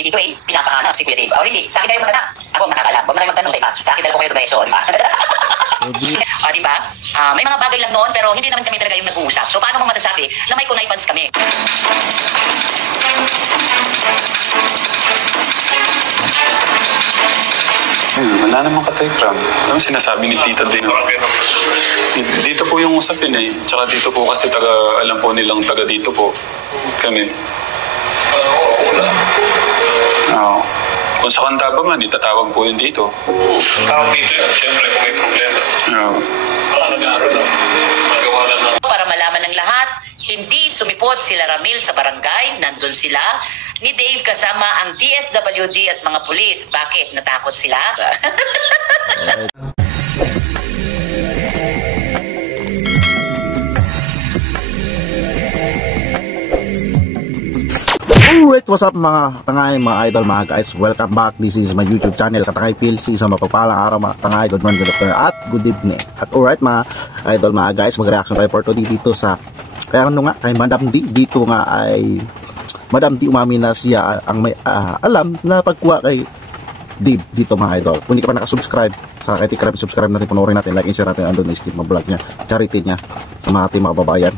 si Tito A, pinapahanap si Kuya Dave. O hindi, sa akin kayo maghanap. Ako ang nakakalam. Huwag na kayo magtanong sa iba. Sa akin dalawa po kayo diretso, di ba? O, di ba? May mga bagay lang noon, pero hindi naman kami talaga yung nag-uusap. So, paano mo masasabi na may connivance kami? Wala namang ka-Tekram. Ano sinasabi ni Tita din? Dito po yung usapin eh. Tsaka dito po kasi alam po nilang taga dito po. Kami. Wala. Oo. Kung sa kanta ba man, itatawag po yun dito. Tawag dito yun. Siyempre kung may problema. Oo. Wala nag-aaral lang. Magawa lang lang. Para malaman ng lahat, hindi sumipot sila Ramil sa barangay. Nandun sila ni Dave kasama ang DSWD at mga pulis. Bakit? Natakot sila? Alright, what's up mga tangay, mga idol, mga guys. Welcome back. This is my YouTube channel, Katangay PLC. Sa mapagpalang araw mga tangay, good morning, good afternoon, at good evening. At alright mga idol, mga guys, mag-reaction tayo for today dito sa kaya ano nga, kay Madam D. Dito nga ay Madam D umami na siya ang may alam na pagkuha kay Dave dito mga idol. Kung hindi ka pa nakasubscribe sa kay Tikram, subscribe natin, panoorin natin, like and share natin, andun na skip mga vlog niya, charity niya sa mga ating mga kababayan.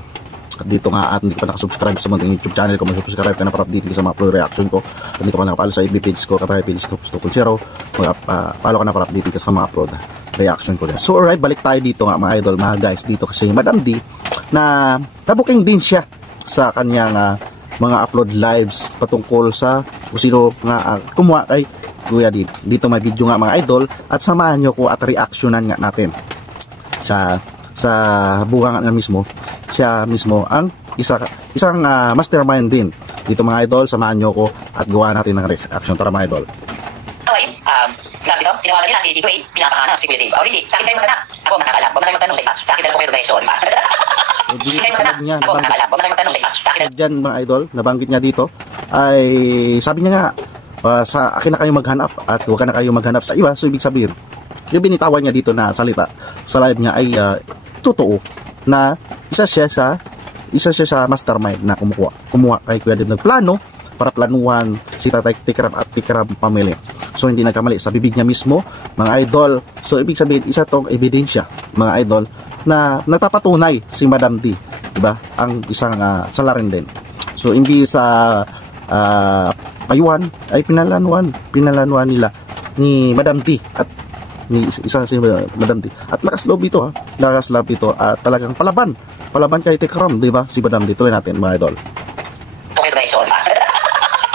At dito nga, at hindi ka pa nakasubscribe sa mga YouTube channel ko, mag-subscribe ka na para update ka sa mga upload reaction ko. At hindi ka pa nakapalo sa FB page ko, Katangay PLC 2.0, follow ka na para update ka sa mga upload reaction ko. So alright, balik tayo dito nga mga idol, mga guys, dito kasi Madam D na nabuking din siya sa kanyang mga upload lives patungkol sa kung sino nga kumuha kay Kuya Dave. Dito may video nga mga idol, at samahan nyo ko at reactionan nga natin sa buka nga na mismo. Siya mismo ang isang mastermind din dito mga idol. Samahan nyo ko at gawa natin ng reaction. Tara mga idol. Guys, grabe to, tinawagan nila si Tito A, pinapahanap si Kuya Dave. O hindi, sa akin kayo maghanap. Ako ang nakakalam. Huwag na kayo magtanong sa iba. Sa akin dalawa po kayo diretso, di ba? Ako ang nakakalam. Huwag na kayo magtanong sa iba. Sa akin dyan mga idol, nabanggit niya dito ay sabi niya nga sa akin na kayo maghanap at huwag na kayo maghanap sa iba. So ibig sabihin, yung binitawan niya dito na salita sa live niya ay totoo na isa siya sa mastermind na kumuha kay Kuya Dave, nagplano para planuhan si Tatay Tikram at Tikram family. So hindi nagkamali sa bibig niya mismo mga idol. So ibig sabihin, isa tong ebidensya mga idol na nagpapatunay si Madam D, diba? Ang isang salarin din. So hindi sa payuhan ay pinalanuan nila ni Madam D at ni isa si Madam D. At lakas loob ito lakas loob ito at talagang palaban kay Tikram, diba? Si Madam D, tuloy natin mga idol. okay diretso, di ba?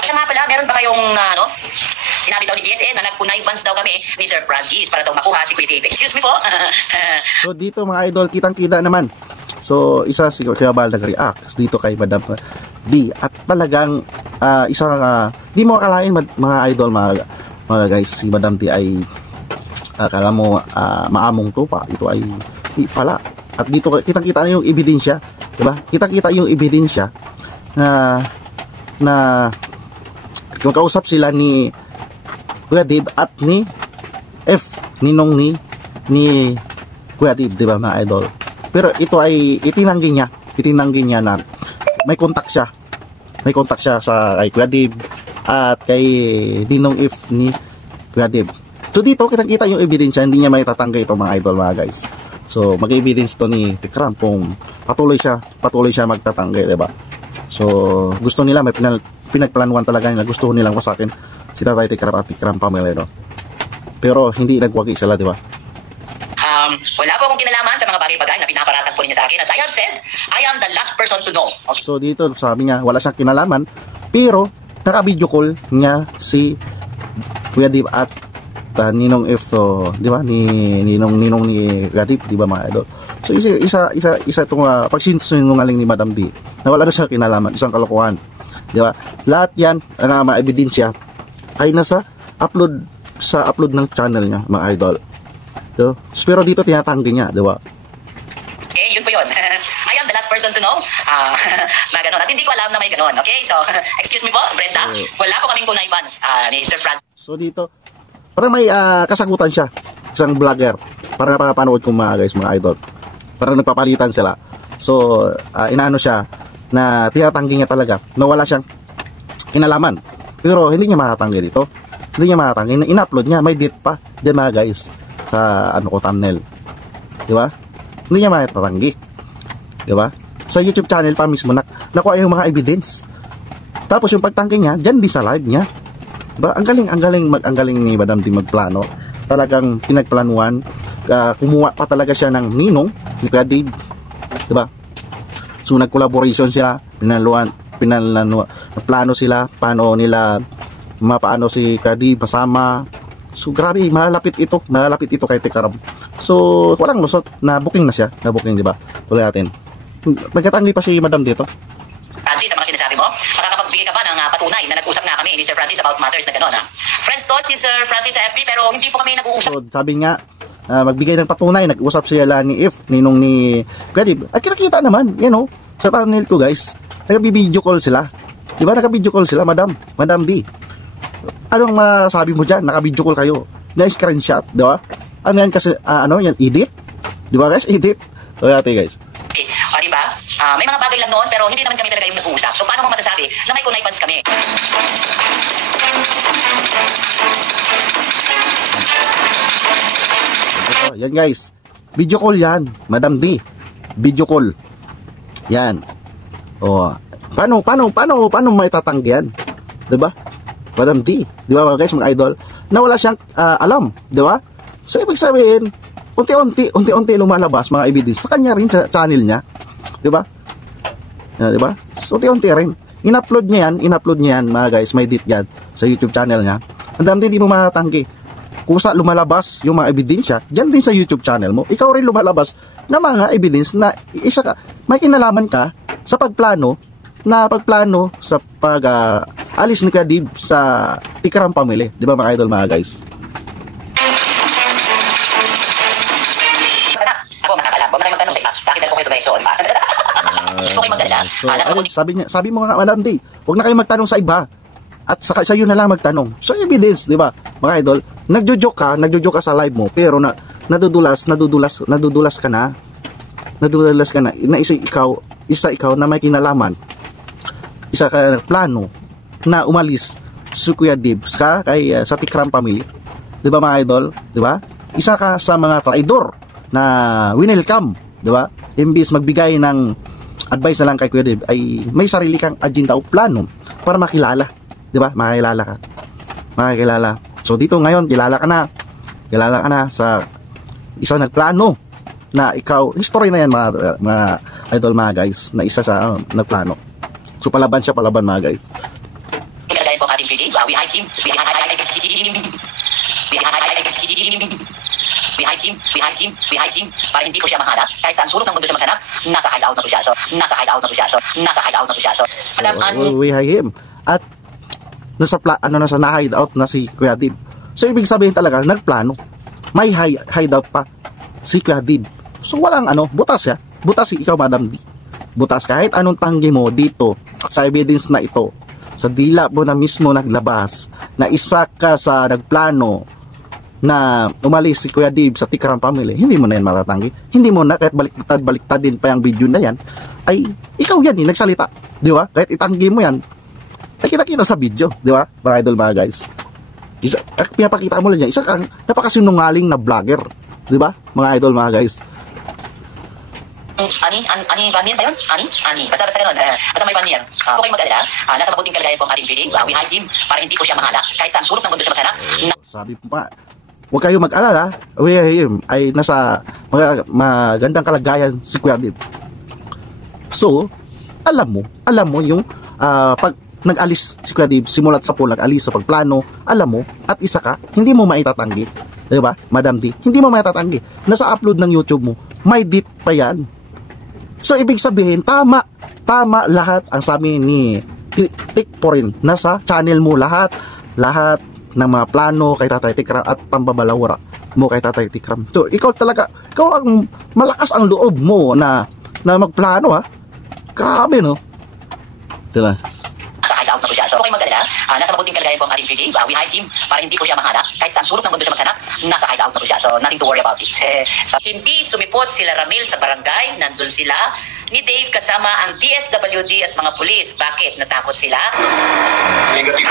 Siya nga pala, meron ba kayong sinabi daw ni PSN na nag-connivance daw kami ni Sir Francis para daw makuha si Kuya Dave. Excuse me po. So dito mga idol, kitang-kita naman. So isa si Kuya Bal nag-react dito kay Madam D at talagang isang di mo akalain mga idol, mga guys, si Madam D ay akala mo maamong tupa. Ito ay di pala. At dito kitang-kita yung ebidensya, diba? Kita-kita yung ebidensya na kung kausap sila ni Kuya Dave at ni ninong ni Kuya Dave, diba mga idol? Pero ito ay itinanggi niya na may contact siya sa kay Kuya Dave at kay ninong ni Kuya Dave. So dito kitang-kita yung ebidensya, hindi niya maitatanggi ito mga idol, mga guys. So mag-evidence to ni Tikram kung patuloy siya magtatanggi, diba? So gusto nila, may pinagplanuhan talaga nila, gusto nilang wasakin si Tatay Tikram at Tikram family, no? Pero hindi nagwagi sila, diba? Wala po akong kinalaman sa mga bagay-bagay na pinaparatag po ninyo sa akin. As I have said, I am the last person to know. Okay. So dito sabi niya wala siyang kinalaman, pero naka-video call niya si Kuya Dave at Ninong F, di ba? Ninong ni Kuya Dave, di ba mga idol? So isa itong pagsinungaling ni Madam D na wala na siyang kinalaman, isang kalokohan, di ba? Lahat yan ang mga ebidensya ay nasa upload ng channel niya mga idol. So, pero dito tinatanggi niya, di ba? Okay, yun po yun. I am the last person to know. Mga ganon. At hindi ko alam na may ganon. Okay, so excuse me po, Brenda. Wala po kaming connivance ni Sir Francis. So dito para may kasagutan siya, isang vlogger, para napapanood ko mga guys, mga idol, para nagpapalitan sila. So inaano siya na tinatanggi niya talaga na wala siyang kinalaman Pero hindi niya matatanggi dito. Hindi niya matatanggi. In-upload niya, may date pa. Diyan mga guys, sa ano ko thumbnail. Di ba? Hindi niya matatanggi. Di ba? Sa YouTube channel pa mismo, nakuha yung mga evidence. Tapos yung pagtanggi niya, dyan di sa live niya. Diba? Ang galing ni Madam D magplano. Talagang pinagplanuhan. Kumuha pa talaga siya ng ninong ni Kuya Dave. Diba? So nag-collaboration sila, plano sila, paano nila mapaano si Kuya Dave masama. So grabe, malalapit ito kay Tikaram. So walang lusot, na booking na siya, diba? Tuloy natin. Nagkatanggi pa si Madam dito. Francis, sa mga sinasabi mo, makakapagbigay ka ba ng patunay na nag-usap nga kami ni Sir Francis about matters na gano'n, ha? Friends thought si Sir Francis sa FB pero hindi po kami nag-uusap. So sabi nga, magbigay ng patunay, nag-usap sila ni If, ninong ni Kuya Dave. At kita naman, sa thumbnail ko guys, nag-video call sila. Diba naka-video call sila, Madam D? Anong masabi mo dyan? Naka-video call kayo. Na-screenshot, diba? Ano yan kasi, yan, edit? Diba guys, edit? So yate guys. Okay. Diba? May mga bagay lang noon pero hindi naman kami talaga yung nag-uusap. So paano mo masasabi na may connivance kami? Yan guys, video call yan, Madam D. Video call. Yan. Paano maitatanggi yan? 'Di ba? Madam D, 'di ba guys, mga idol, na wala siyang alam, 'di ba? So ibig sabihin, unti-unti lumalabas mga evidence sa kanya rin sa channel niya. 'Di ba? 'Di ba? So unti-unti rin. In-upload niya yan, mga guys, may edit yan sa YouTube channel niya. Madam D, di mo matatanggi. Kusa lumalabas yung mga ebidensya, dyan din sa YouTube channel mo, ikaw rin lumalabas na mga evidence na isa ka, may kinalaman ka sa pagplano sa alis ni Kuya Dave sa Tikaram family. Di ba mga idol, mga guys? Ako makakalam, huwag na kayo magtanong sa iba. Sa akin dahil po kayo dumiretso, di ba? Gusto kayo magdala. Sabi mo nga, Madam D, huwag na kayo magtanong sa iba. At sa iyo na lang magtanong. So evidence, di ba? Mga idol, nagjo-joke ka sa live mo, pero nadudulas ka na. Na isa ikaw na may kinalaman. Isa ka plano na umalis si Kuya Dave sa Tikaram family. Di ba mga idol? Di ba? Isa ka sa mga traidor na winelcome, di ba? Imbis magbigay ng advice na lang kay Kuya Dave, ay may sarili kang agenda o plano para makilala. Di ba? Makikilala. So dito ngayon, kilala ka na sa isang nagplano na ikaw, history na yan mga idol, mga guys, na isa sa nagplano. So palaban mga guys. Kailangan po ating video, we hide him. We hide him para hindi po siya mahanap. Kahit saan sulok ng mundo siya maghanap, nasa hideout na po siya. So, we hide him. At nasa na-hideout na si Kuya Dave. So ibig sabihin talaga, nagplano. May hideout pa si Kuya Dave. So walang butas siya. Butas ikaw, Madam D. Butas kahit anong tanggi mo dito sa evidence na ito. Sa dila mo na mismo naglabas na isa ka sa nagplano na umalis si Kuya Dave sa Tikaram family, hindi mo na yan matatanggi. Hindi mo na, kahit baliktad din pa yung video na yan, ay ikaw yan nagsalita, di ba? Kahit itanggi mo yan, ay kita sa video, di ba? Mga idol, mga guys, pinapakita mo lang yan, isa kang napakasinungaling na vlogger, di ba? Mga idol, mga guys. Ani ba yun? Ani. Basta ganun. Basta may pan yan. Huwag kayong mag-alala. Nasa mabuting kalagayan po ang ating video. We hide him para hindi po siya mahanap. Kahit saan sulok ng mundo siya maghanap. Sabi po pa, huwag kayong mag-alala. We hide him ay nasa magandang kalagayan si Kuya Dave. So, alam mo yung pag nag-alis si Kuya Dave, simulat sa pool, nag-alis sa pagplano, alam mo, at isa ka, hindi mo maitatanggi. Diba, Madam D? Hindi mo maitatanggi. Nasa upload ng YouTube mo, may dip pa yan. So, ibig sabihin, tama lahat ang sabi ni Tikpo rin. Nasa channel mo lahat ng mga plano kay Tatay Tikram at pambabalawra mo kay Tatay Tikram. So, ikaw ang malakas ang loob mo na magplano, ha? Grabe, no? Diba? Nasa hideout na po siya. So, huwag kayong mag-alala. Nasa mabuting kalagayan po ang ating video. We hide him para hindi po siya mahanap. Kahit saan sulok ng mundo siya maghanap, nasa hideout na po siya. So, nothing to worry about it. Hindi sumipot sila Ramil sa barangay. Nandun sila ni Dave kasama ang DSWD at mga pulis. Bakit? Natakot sila? Negative.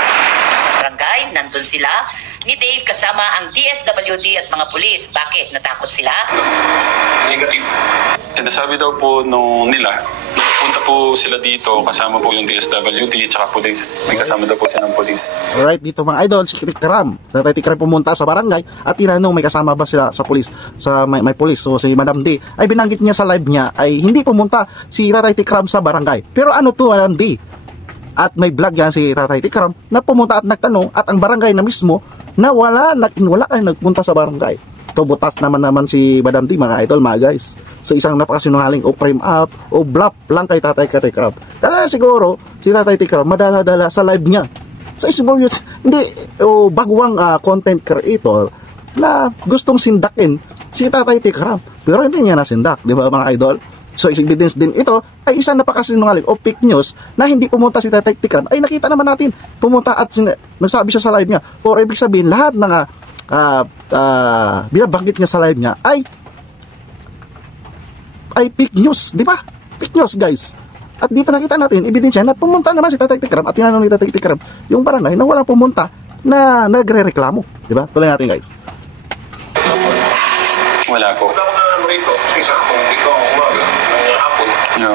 Sa barangay, nandun sila. Ni Dave kasama ang DSWD at mga pulis. Bakit? Natakot sila? Negative. Sinasabi daw po nung nila, punta po sila dito, kasama po yung DSWD, tsaka police. May kasama daw po siya ng police. Alright, dito mga idol, si Tikram. Tatay Tikram pumunta sa barangay at tinanong may kasama ba sila sa police, sa may police. So si Madam D ay binanggit niya sa live niya ay hindi pumunta si Tatay Tikram sa barangay. Pero ano to, Madam D? At may vlog yan si Tatay Tikram na pumunta at nagtanong at ang barangay na mismo na wala ay nagpunta sa barangay. To butas naman si Madam D, mga idol, mga guys. So isang napakasinungaling o frame up o bluff lang kay Tatay Tikram. Kaya siguro si Tatay Tikram madala-dala sa live niya. Sa isang hindi o baguang content creator na gustong sindakin si Tatay Tikram. Pero hindi niya nasindak, di ba mga idol? So evidence din ito ay isang napakasinungaling o fake news na hindi pumunta si Tatay Tikram. Ay nakita naman natin, pumunta at nagsabi siya sa live niya. Or ibig sabihin lahat ng binabanggit niya sa live niya ay fake news, di ba? Fake news, guys. At dito nakita natin, ebidensya na pumunta naman si Tatay Tikram at tinanong ni Tatay Tikram yung barangay na walang pumunta na nagre-reklamo. Di ba? Tuloy natin, guys. Wala po. Wala ko na rito. Kasi kung ikaw ang umaga, ang hapon. No.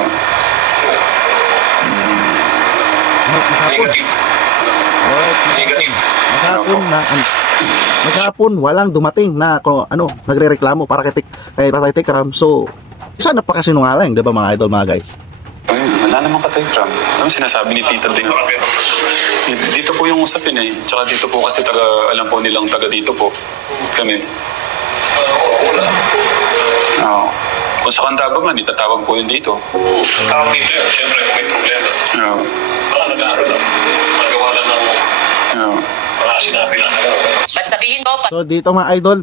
Negative. Negative. Maghapon walang dumating na nagre-reklamo para kay Tatay Tikram. So isa napakasinungaling, 'di ba mga idol, mga guys? Ayun, wala namang Tatay Tikram. Ano sinasabi ni Tita din? Dito po yung usapin eh. Tsaka dito po kasi alam po nilang taga dito po. Kami. Wala. Oo. Kung sa Candaba man, itatawag po yun dito. Tawag dito yan. Siyempre, kung may problema. Oo. Wala nag-aaral lang. Magawa lang ng Oo. mga sinabi lang. Ba't sabihin ko, So dito mga idol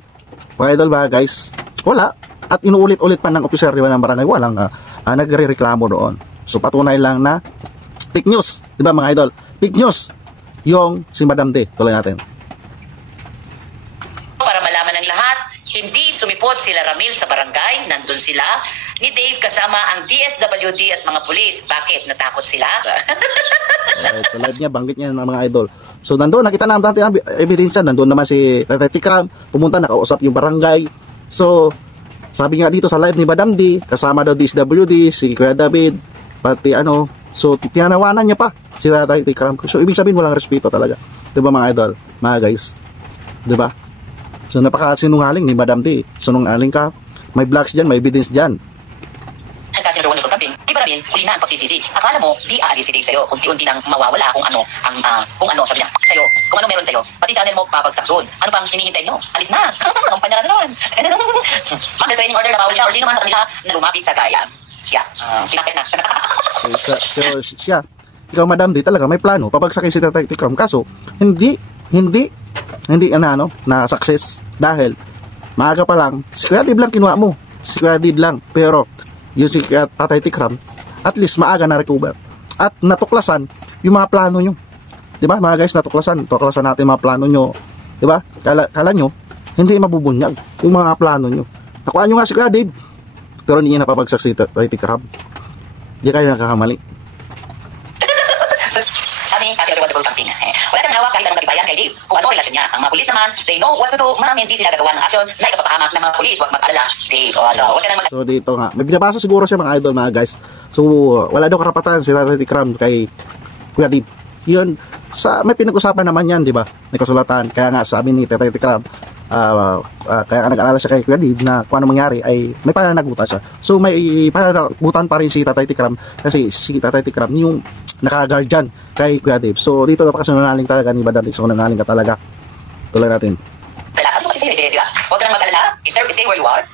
mga guys, wala. At inuulit-ulit pa ng opisyal ng barangay, walang nagre-reklamo doon. So patunay lang na fake news, di ba mga idol? Fake news yung si Madam D. Tuloy natin. para malaman ng lahat, hindi sumipot sila Ramil sa barangay, nandun sila. Ni Dave kasama ang DSWD at mga pulis. Bakit? Natakot sila? Alright, sa live niya, banggit niya ng mga idol. So nandun, nakita naman natin ang ebidensya. Nandun naman si Tatay Tikram, pumunta, nakausap yung barangay. So sabi nga dito sa live ni Madam D, kasama daw DSWD, si Kuya David, pati so tinanawanan niya pa si Tatay Tikram. So ibig sabihin walang respeto talaga. Diba mga idol, mga guys? Diba? So napakasinungaling ni Madam D. Sinungaling ka, may vlogs dyan, may evidence dyan. Ang kasi ng wonderful camping, di ba Ramil, huli na ang pagsisisi. Akala mo, di aalis si Dave sa'yo. Unti-unti nang mawawala kung ano, sabi niya, sa'yo. Kung ano meron sa'yo, pati channel mo papagsak soon. Ano pang hinihintay nyo? Alis na. Kampanya na naman. Ma'am, training order na bawal siya or sino man sa kanila na lumapit sa gaya. Yeah, kinakit na. So siya, ikaw Madam D talaga may plano, papagsakin si Tatay Tikram. Kaso, hindi na success dahil maaga pa lang, si Kuya Dib lang kinuha mo. Si Kuya Dib lang. Pero, yung si Tatay Tikram, at least maaga na recover. At natuklasan yung mga plano nyo. Diba mga guys, natuklasan natin mga plano nyo. Diba? Kala nyo, hindi mabubunyag yung mga plano nyo. Nakuha nyo nga si Kuya Dib, pero hindi niya napapagsak si Tatay Tikram. Hindi kayo nakakamali. Sabi kasi ang wonderful camping. Wala kang hawak kahit anong katibayan kay Dave. Kung ano relasyon niya. Ang mga pulis naman, they know what to do. Ma'am, hindi sila gagawa ng aksyon na ikapapahamak ng mga pulis. Huwag mag-alala. Dave, so huwag ka nang So dito nga, may binabasa siguro siya mga idol, mga guys. So wala daw karapatan si Tatay Tikram kay Kuya Dib. Yun, may pinag-usapan naman yan, di ba? May kasulatan. Kaya nga sabi ni Tatay Tikram, kaya nag-alala siya kay Kuya Dib na kung ano mangyari ay may pananagutan siya. So may pananagutan pa rin si Tatay Tikram kasi si Tatay Tikram yung naka-guardian kay Kuya Dib. So dito napakasinungaling talaga ni Madam D. So nangaling ka talaga. Tuloy natin. Sabi mo kasi sa'yo, di ba? Huwag ka nang mag-alala. Stay where you are.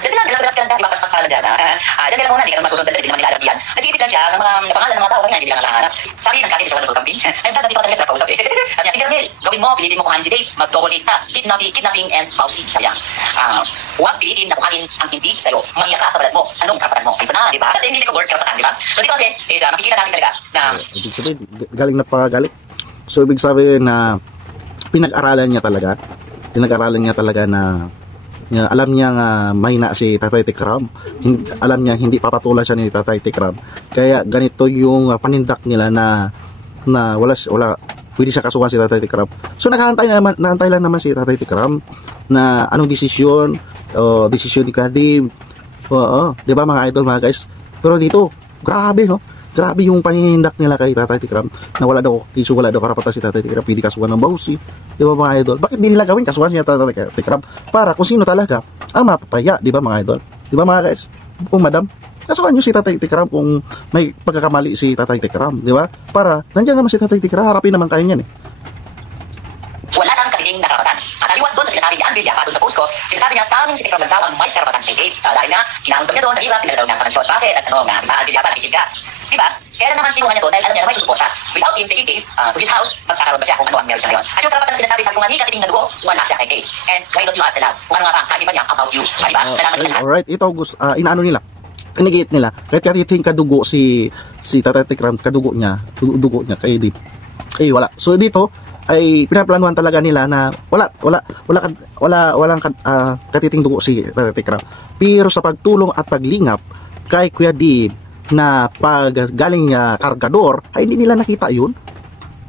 Dali lang, relax ka lang. Di ba? Pas-pas ka lang dyan. Dali lang muna, hindi ka naman masusunod. Hindi naman nila alam yan. Nag-iisip lang siya ng mga pangalan ng mga tao. Kaya hindi lang nakahanap. Sabi ng kasi sa wonderful camping. Ayun, dati pa talaga sa kausap eh. Sabi niya, sige Ramil, gawin mo, pilitin mo kuhanin si Dave. Mag-double case ka. Kidnapping and pausi. Sabi niya, huwag pilitin na kuhanin ang hindi sa'yo. Maiyak ka sa balat mo. Anong karapatan mo? Ay pa na, di ba? At hindi ka word karapatan, di ba? So dito kasi, makikita natin talaga na Ibig sabihin, galing na pagalit. So ibig sabihin na pinag-aralan niya talaga na alam niya nga mahina si Tatay Tikram. Alam niya hindi papatulan siya ni Tatay Tikram. Kaya ganito yung panindak nila na wala pwede siya kasuhan si Tatay Tikram. So nakahantay lang naman si Tatay Tikram na anong desisyon ni Kadim. Oo, 'di ba mga idol, mga guys? Pero dito, grabe no. Grabe yung panindak nila kay Tatay Tikram na wala daw karapatan si Tatay Tikram, pwede kasuhan ng bawsi. Di ba mga idol? Bakit di nila gawin kasuhan niya Tatay Tikram para kung sino talaga ang mapapaya, di ba mga idol? Di ba mga guys? Kung madam, kasuhan niyo si Tatay Tikram kung may pagkakamali si Tatay Tikram, di ba? Para nandiyan naman si Tatay Tikram, harapin naman kayo niyan eh. Wala siyang kagiging nakarapatan. At aliwas doon sa sinasabi ni Anvil Yapa doon sa post ko, sinasabi niya tanging si Tikram lang daw ang may karapatan kay Gabe. Dahil nga, kinahanggan niya doon, nahirap, pinagalaw niya sa mansyon. Bakit? At ano nga, di ba, Anvil Yapa, nakikid ka. Diba? Kaya naman kinuha niya to dahil alam niya na may susuporta. Without him taking Gabe to his house, magkakaroon ba siya kung ano ang meron siya ngayon. At yung karapatan na sinasabi ko nga, hikating na dugo, wala siya kay Gabe. And why don't you ask the love? Kung ano nga ba ang kaisipan niya about you? Diba? Nalaman niya lahat. Alright, ito inaano nila. Kinigit nila. Kahit kariting kadugo si Tatay Tikram, kadugo niya kay Gabe. Wala. So dito ay pinaplanuhan talaga nila na walang katiting dugo si Tatay Tikram. Pero sa pagtulong at paglingap kay Kuya Dib na pag galing niya kargador ay hindi nila nakita yun,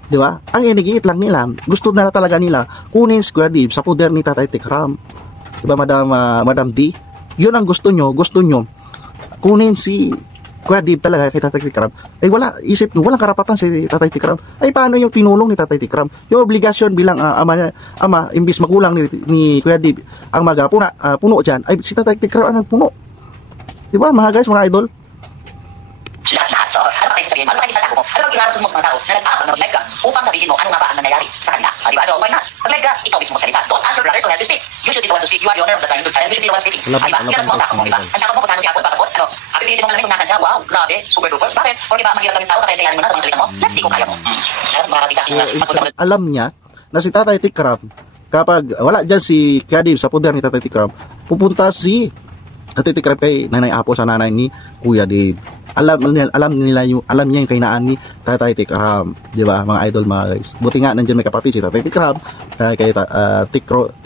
di ba? Ang inigiit lang nila, gusto na talaga nila kunin si Kuya Dib sa puder ni Tatay Tikram, di ba Madam D? Yun ang gusto nyo kunin si Kuya Dib talaga kay Tatay Tikram. Wala, isip nyo, walang karapatan si Tatay Tikram. Paano yung tinulong ni Tatay Tikram? Yung obligasyon bilang ama imbis magulang ni Kuya Dib ang puno dyan, ay si Tatay Tikram ang puno, di ba mga guys, mga idol? Lahat. So, ano ba kayo sabihin? Ano ba kayo tatago mo? Ano ba ginarason mo sa mga tao na nagtapag na mag-live ka upang sabihin mo ano nga ba ang nangyayari sa kanila? Diba? So, why not? Mag-live ka, ikaw mismo magsalita. Don't ask your brothers to help you speak. You should be the one to speak. You are the owner of the time. And you should be the one speaking. Diba? Yan ang mga tao mo, diba? Ang tao mo, puntahan mo si Apple, tapos, pipilitin mo malamin kung nasan siya. Wow, grabe, super duper. Bakit? Porque ba, mahirap lang yung tao, kaya kayanin mo na sa mga salita mo? Let's see kung kaya mo. Alam niya na si Tatay Tikram, kapag wala dyan si Kadib sa puder ni Tatay Tikram, pupunta si Tatay Tikram kay Nanay Apo sa nanay ni Kuya Dib. Alam niya yung kainaan ni Tatay Tikram, di ba mga idol, mga guys? Buti nga nandiyan may kapatid si Tatay Tikram kay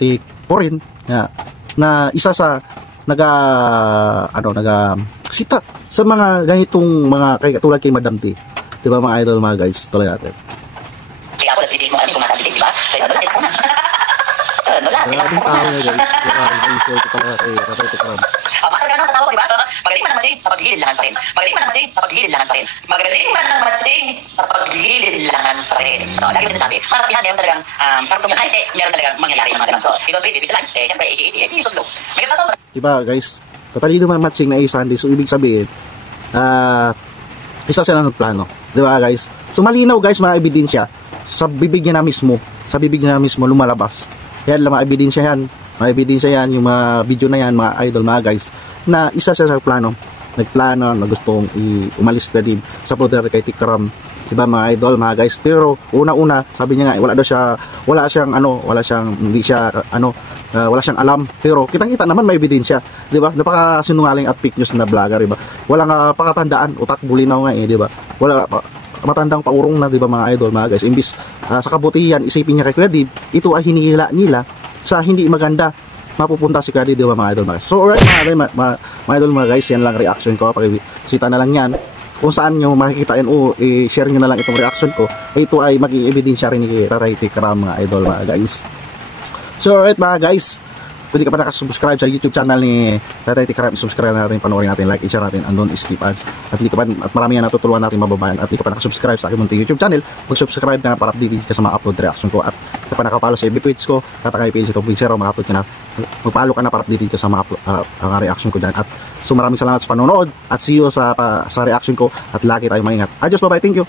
Tikporin na isa sa sita sa mga ganitong mga tulad kay Madam T, di ba mga idol, mga guys? Tuloy natin. Kaya ako nagpipilit mo alam kung nasa dibdib, diba? Kaya wala, tinako na. Wala, tinako na. Tatay Tikram. Masarap ka naman sa tawa ko, diba? Magaling pa naman Jane, napag-hilinlangan pa rin. Magaling pa naman Jane, napag-hilinlangan pa rin. Magaling pa naman Jane, napag-hilinlangan pa rin. So, lagi ko sinasabi, para sabihan meron talagang, parang kung ay, meron talagang mangyayari ng mga ganun. So, ikaw, Brady, with the lines, siyempre, 80, so slow. May ganun diba, guys? Katalino man matching na Sunday, so ibig sabihin, isa sila ng plano. Diba, guys? So, malinaw, guys, mga ebidensya, sa bibig niya na mismo lumalabas. Yan lang, mga ebidensya yan, yung mga video na yan, mga idol, mga guys, na isa siya sa nagplano na gustong umalis ka din sa poder kay Tikram, diba mga idol, mga guys. Pero una sabi niya nga wala siyang alam, pero kitang-kita naman may ebidensya, diba? Napakasinungaling at fake news na vlogger, diba? Walang pakatandaan, utak bulinaw nga diba? Wala matandang paurong na, diba mga idol, mga guys. Imbis sa kabutihan isipin niya kay Kuya Dib, ito ay hinihila nila sa hindi maganda mapupunta si Kuya Dib, diba mga idol, mga guys. So alright mga idol, mga guys, yan lang reaction ko. Pakisita na lang yan kung saan nyo makikita yan, i-share nyo na lang itong reaction ko. Ito ay maging ebidensya rin ni Tatay Tikram, mga idol, mga guys. So alright mga guys, pwede ka pa nakasubscribe sa YouTube channel ni Tatay Tikram, subscribe natin, panoorin natin, like, i-share natin, and don't skip ads. At marami yan natutulungan natin mababayan. At hindi ka pa nakasubscribe sa aking munting YouTube channel, mag-subscribe ka na para update ka sa mga upload reaction ko. At hindi ka pa nakapalo sa FB page ko, Katakay PLC 2.0, mag-upload ka na, magpalo ka na para update ka sa mga reaction ko dyan. At so maraming salamat sa panonood, at see you sa reaction ko, at lagi tayong maingat. Adios, bye-bye, thank you.